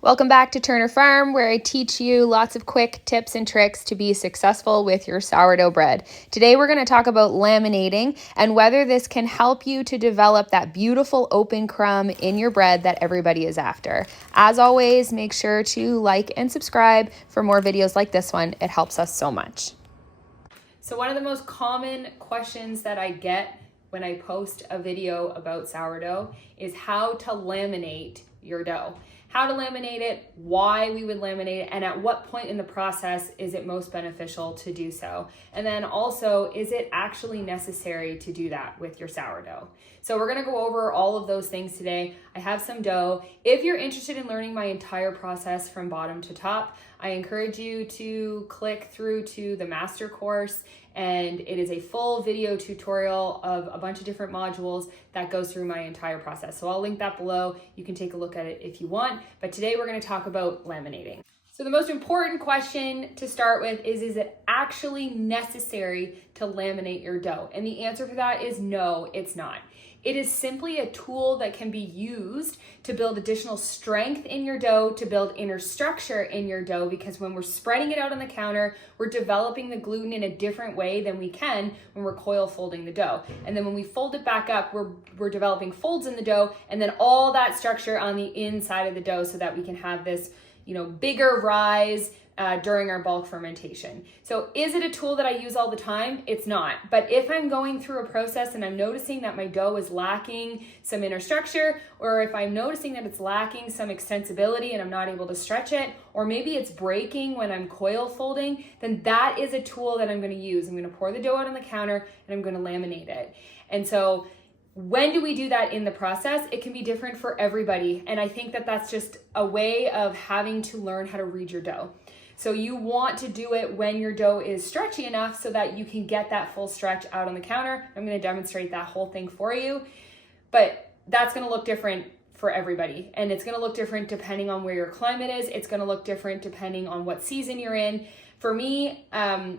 Welcome back to Turner Farm, where I teach you lots of quick tips and tricks to be successful with your sourdough bread. Today we're going to talk about laminating and whether this can help you to develop that beautiful open crumb in your bread that everybody is after. As always, make sure to like and subscribe for more videos like this one. It helps us so much. So one of the most common questions that I get when I post a video about sourdough is how to laminate your dough. How to laminate it, why we would laminate it, and at what point in the process is it most beneficial to do so. And then also, is it actually necessary to do that with your sourdough? So we're gonna go over all of those things today. I have some dough. If you're interested in learning my entire process from bottom to top, I encourage you to click through to the master course, and it is a full video tutorial of a bunch of different modules that goes through my entire process. So I'll link that below. You can take a look at it if you want, but today we're going to talk about laminating. So the most important question to start with is it actually necessary to laminate your dough? And the answer for that is no, it's not. It is simply a tool that can be used to build additional strength in your dough, to build inner structure in your dough, because when we're spreading it out on the counter, we're developing the gluten in a different way than we can when we're coil folding the dough. And then when we fold it back up, we're developing folds in the dough, and then all that structure on the inside of the dough so that we can have this, bigger rise during our bulk fermentation. So is it a tool that I use all the time? It's not. But if I'm going through a process and I'm noticing that my dough is lacking some inner structure, or if I'm noticing that it's lacking some extensibility and I'm not able to stretch it, or maybe it's breaking when I'm coil folding, then that is a tool that I'm going to use. I'm going to pour the dough out on the counter and I'm going to laminate it. And so when do we do that in the process? It can be different for everybody. And I think that that's just a way of having to learn how to read your dough. So you want to do it when your dough is stretchy enough so that you can get that full stretch out on the counter. I'm going to demonstrate that whole thing for you, but that's going to look different for everybody. And it's going to look different depending on where your climate is. It's going to look different depending on what season you're in. For me,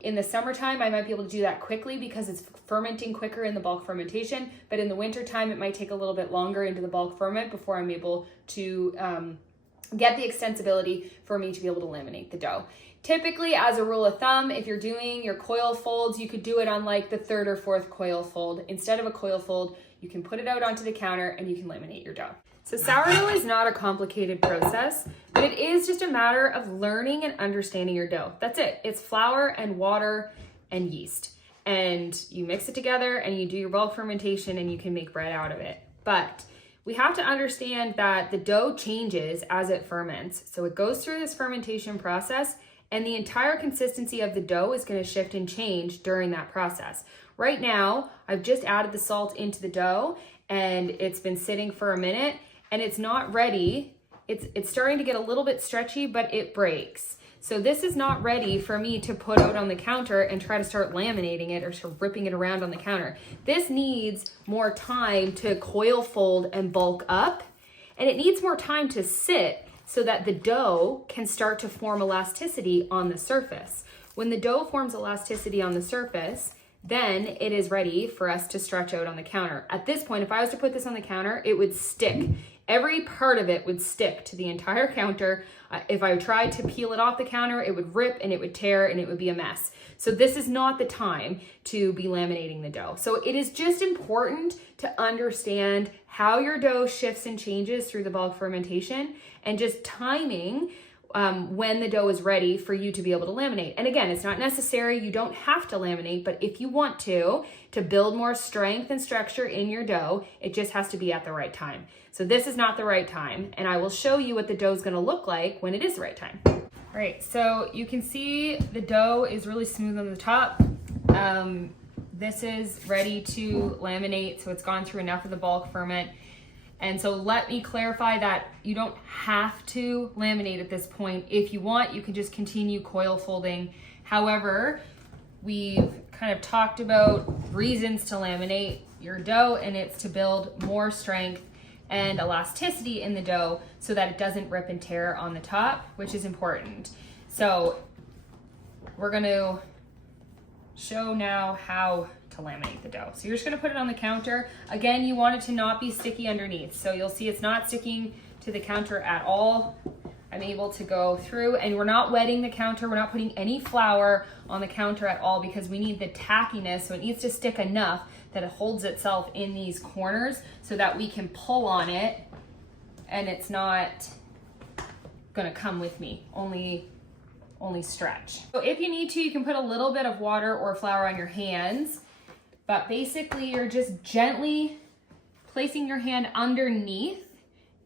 in the summertime, I might be able to do that quickly because it's fermenting quicker in the bulk fermentation. But in the wintertime, it might take a little bit longer into the bulk ferment before I'm able to get the extensibility for me to be able to laminate the dough. Typically, as a rule of thumb, if you're doing your coil folds, you could do it on like the third or fourth coil fold. Instead of a coil fold, you can put it out onto the counter and you can laminate your dough. So sourdough is not a complicated process, but it is just a matter of learning and understanding your dough. That's it. It's flour and water and yeast. And you mix it together and you do your bulk fermentation and you can make bread out of it. But we have to understand that the dough changes as it ferments. So it goes through this fermentation process and the entire consistency of the dough is going to shift and change during that process. Right now, I've just added the salt into the dough and it's been sitting for a minute and it's not ready. It's starting to get a little bit stretchy, but it breaks. So this is not ready for me to put out on the counter and try to start laminating it or start ripping it around on the counter. This needs more time to coil fold and bulk up, and it needs more time to sit so that the dough can start to form elasticity on the surface. When the dough forms elasticity on the surface, then it is ready for us to stretch out on the counter. At this point, if I was to put this on the counter, it would stick. Every part of it would stick to the entire counter. If I tried to peel it off the counter, it would rip and it would tear and it would be a mess. So this is not the time to be laminating the dough. So it is just important to understand how your dough shifts and changes through the bulk fermentation and just timing when the dough is ready for you to be able to laminate. And again, it's not necessary. You don't have to laminate, but if you want to build more strength and structure in your dough, it just has to be at the right time. So this is not the right time, and I will show you what the dough is going to look like when it is the right time. All right, so you can see the dough is really smooth on the top. This is ready to laminate, so it's gone through enough of the bulk ferment. And so let me clarify that you don't have to laminate at this point. If you want, you can just continue coil folding. However, we've kind of talked about reasons to laminate your dough, and it's to build more strength and elasticity in the dough so that it doesn't rip and tear on the top, which is important. So we're going to show now how to laminate the dough. So you're just going to put it on the counter. Again, you want it to not be sticky underneath. So you'll see it's not sticking to the counter at all. I'm able to go through, and we're not wetting the counter. We're not putting any flour on the counter at all because we need the tackiness. So it needs to stick enough that it holds itself in these corners so that we can pull on it and it's not gonna come with me, only stretch. So if you need to, you can put a little bit of water or flour on your hands, but basically you're just gently placing your hand underneath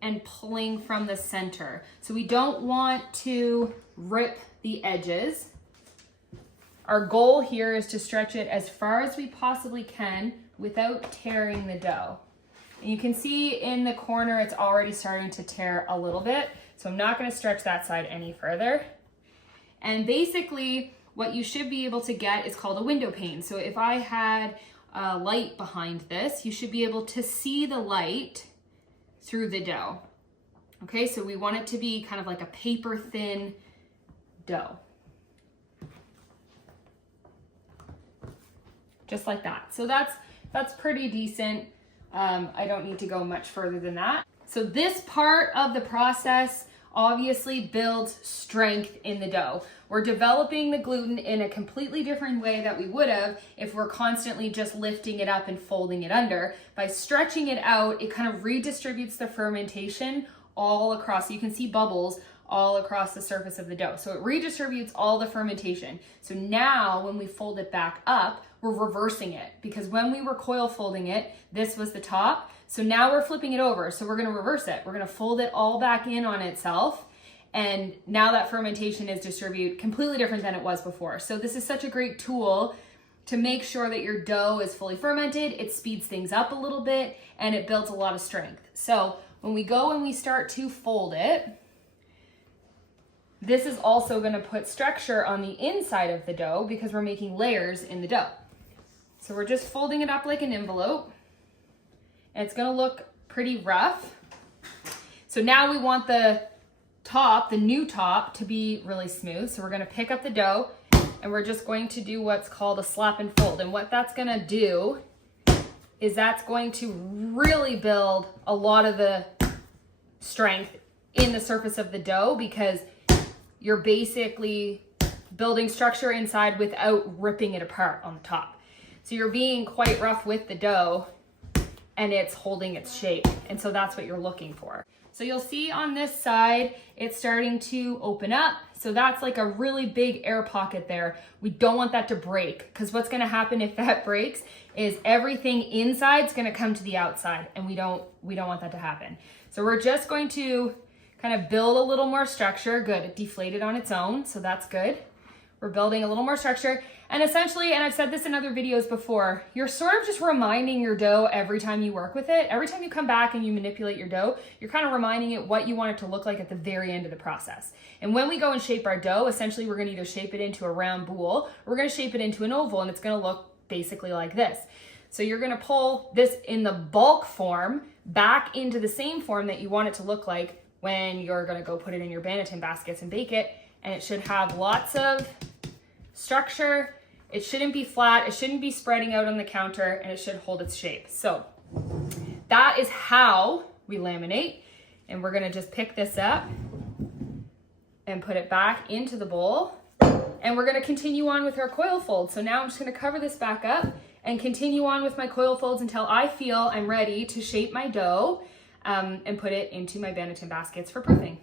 and pulling from the center. So we don't want to rip the edges. Our goal here is to stretch it as far as we possibly can without tearing the dough. And you can see in the corner, it's already starting to tear a little bit. So I'm not gonna stretch that side any further. And basically what you should be able to get is called a window pane. So if I had a light behind this, you should be able to see the light through the dough. Okay, so we want it to be kind of like a paper thin dough. Just like that. So that's pretty decent. I don't need to go much further than that. So this part of the process obviously builds strength in the dough. We're developing the gluten in a completely different way that we would have if we're constantly just lifting it up and folding it under. By stretching it out, it kind of redistributes the fermentation all across. You can see bubbles all across the surface of the dough. So it redistributes all the fermentation. So now when we fold it back up, we're reversing it, because when we were coil folding it, this was the top. So now we're flipping it over. So we're gonna reverse it. We're gonna fold it all back in on itself. And now that fermentation is distributed completely different than it was before. So this is such a great tool to make sure that your dough is fully fermented. It speeds things up a little bit and it builds a lot of strength. So when we go and we start to fold it, this is also gonna put structure on the inside of the dough because we're making layers in the dough. So we're just folding it up like an envelope. And it's gonna look pretty rough. So now we want the top, the new top, to be really smooth. So we're gonna pick up the dough and we're just going to do what's called a slap and fold. And what that's gonna do is that's going to really build a lot of the strength in the surface of the dough, because you're basically building structure inside without ripping it apart on the top. So you're being quite rough with the dough and it's holding its shape. And so that's what you're looking for. So you'll see on this side, it's starting to open up. So that's like a really big air pocket there. We don't want that to break, because what's gonna happen if that breaks is everything inside is gonna come to the outside, and we don't want that to happen. So we're just going to kind of build a little more structure. Good, it deflated on its own, so that's good. We're building a little more structure. And essentially, and I've said this in other videos before, you're sort of just reminding your dough every time you work with it. Every time you come back and you manipulate your dough, you're kind of reminding it what you want it to look like at the very end of the process. And when we go and shape our dough, essentially we're gonna either shape it into a round boule, or we're gonna shape it into an oval, and it's gonna look basically like this. So you're gonna pull this in the bulk form back into the same form that you want it to look like when you're gonna go put it in your banneton baskets and bake it. And it should have lots of structure. It shouldn't be flat, it shouldn't be spreading out on the counter, and it should hold its shape. So that is how we laminate. And we're gonna just pick this up and put it back into the bowl. And we're gonna continue on with our coil folds. So now I'm just gonna cover this back up and continue on with my coil folds until I feel I'm ready to shape my dough and put it into my banneton baskets for proofing.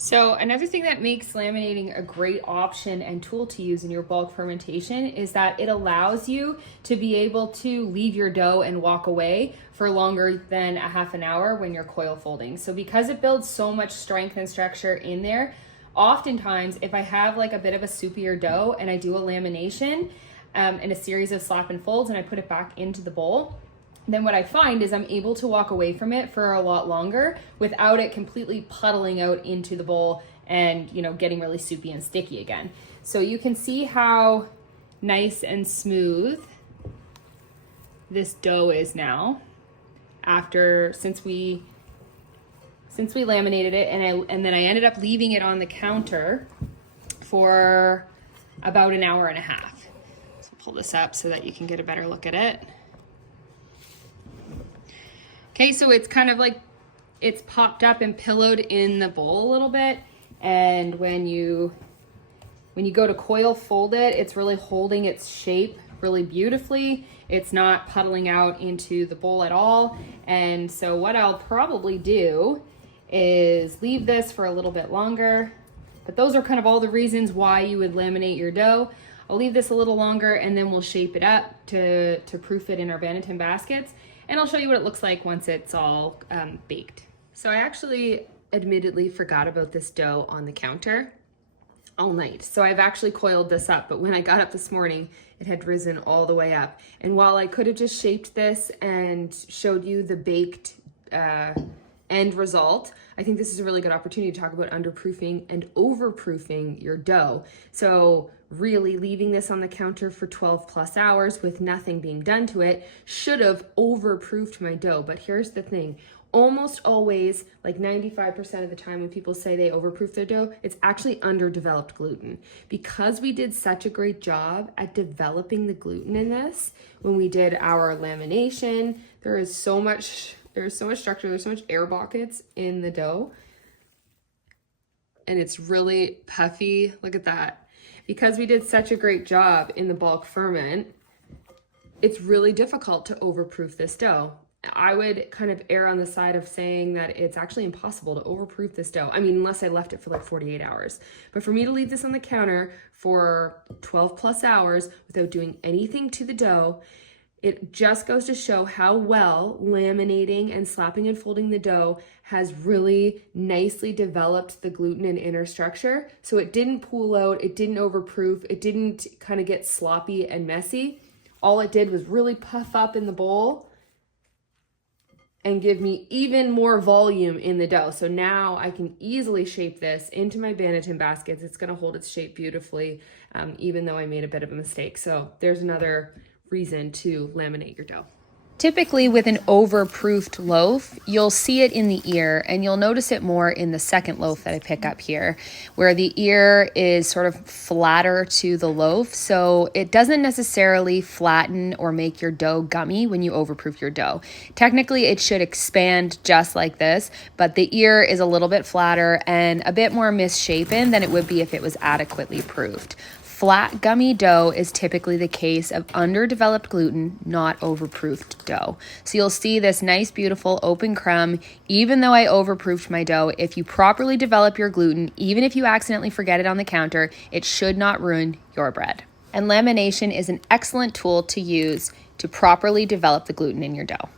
So another thing that makes laminating a great option and tool to use in your bulk fermentation is that it allows you to be able to leave your dough and walk away for longer than a half an hour when you're coil folding. So because it builds so much strength and structure in there, oftentimes if I have like a bit of a soupier dough and I do a lamination in a series of slap and folds and I put it back into the bowl, then what I find is I'm able to walk away from it for a lot longer without it completely puddling out into the bowl and, you know, getting really soupy and sticky again. So you can see how nice and smooth this dough is now since we laminated it, and then I ended up leaving it on the counter for about an hour and a half. So pull this up so that you can get a better look at it. Okay, so it's kind of like it's popped up and pillowed in the bowl a little bit, And when you go to coil fold it, it's really holding its shape really beautifully. It's not puddling out into the bowl at all. And so what I'll probably do is leave this for a little bit longer. But those are kind of all the reasons why you would laminate your dough. I'll leave this a little longer and then we'll shape it up to proof it in our Laminating baskets. And I'll show you what it looks like once it's all baked. So I actually admittedly forgot about this dough on the counter all night. So I've actually coiled this up, but when I got up this morning, it had risen all the way up. And while I could have just shaped this and showed you the baked end result, I think this is a really good opportunity to talk about underproofing and overproofing your dough. So really leaving this on the counter for 12 plus hours with nothing being done to it should have overproofed my dough. But here's the thing. Almost always, like 95% of the time when people say they overproof their dough, it's actually underdeveloped gluten. Because we did such a great job at developing the gluten in this, when we did our lamination, there's so much structure, there's so much air pockets in the dough. And it's really puffy, look at that. Because we did such a great job in the bulk ferment, it's really difficult to overproof this dough. I would kind of err on the side of saying that it's actually impossible to overproof this dough. I mean, unless I left it for like 48 hours. But for me to leave this on the counter for 12 plus hours without doing anything to the dough, it just goes to show how well laminating and slapping and folding the dough has really nicely developed the gluten and inner structure. So it didn't pool out, it didn't overproof, it didn't kind of get sloppy and messy. All it did was really puff up in the bowl and give me even more volume in the dough. So now I can easily shape this into my Laminating baskets. It's gonna hold its shape beautifully, even though I made a bit of a mistake. So there's another reason to laminate your dough. Typically with an overproofed loaf, you'll see it in the ear, and you'll notice it more in the second loaf that I pick up here, where the ear is sort of flatter to the loaf. So it doesn't necessarily flatten or make your dough gummy when you overproof your dough. Technically, it should expand just like this, but the ear is a little bit flatter and a bit more misshapen than it would be if it was adequately proofed. Flat, gummy dough is typically the case of underdeveloped gluten, not overproofed dough. So you'll see this nice, beautiful open crumb. Even though I overproofed my dough, if you properly develop your gluten, even if you accidentally forget it on the counter, it should not ruin your bread. And lamination is an excellent tool to use to properly develop the gluten in your dough.